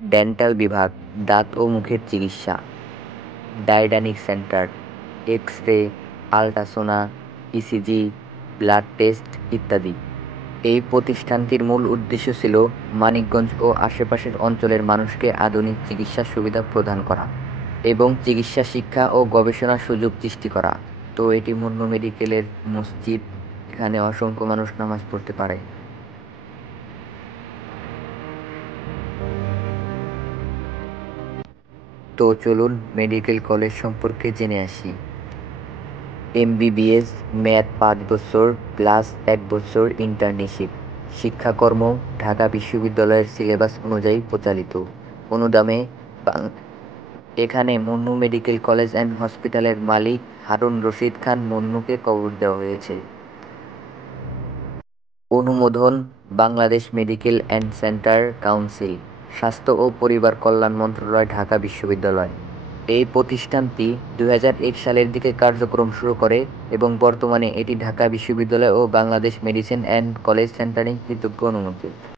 Dental বিভাগ, দাঁত ও মুখের চিকিৎসা, diagnostic centre, x-ray, ultrasound, ECG, blood test ইত্যাদি। এই প্রতিষ্ঠানটির মূল উদ্দেশ্য ছিল মানিকগঞ্জ ও আশেপাশের অঞ্চলের মানুষকে আধুনিক চিকিৎসা সুবিধা প্রদান করা এবং চিকিৎসা শিক্ষা ও গবেষণার সুযোগ সৃষ্টি করা। তো এটি মুন্নু মেডিকেলের মসজিদ, এখানে অসংখ্য মানুষ নামাজ পড়তে পারে। তো চলুন মেডিকেল কলেজ সম্পর্কে জেনে আসি। এমবিবিএস, মেয়াদ ৫ বছর প্লাস ১ বছর ইন্টার্নশিপ। শিক্ষাকর্ম ঢাকা বিশ্ববিদ্যালয়ের সিলেবাস অনুযায়ী পরিচালিত। অনুদানে এখানে মুন্নু মেডিকেল কলেজ অ্যান্ড হসপিটালের মালিক হারুন রশিদ খান মুন্নুকে কবর দেওয়া হয়েছে। অনুমোদন Bangladesh medical and centre council, স্বাস্থ্য ও পরিবার কল্যাণ মন্ত্রণালয়, ঢাকা বিশ্ববিদ্যালয়। এই প্রতিষ্ঠানটি ২০০১ সালের দিকে কার্যক্রম শুরু করে এবং বর্তমানে এটি ঢাকা বিশ্ববিদ্যালয় ও বাংলাদেশ মেডিসিন অ্যান্ড কলেজ সেন্টারিং কর্তৃক অনুমোদিত।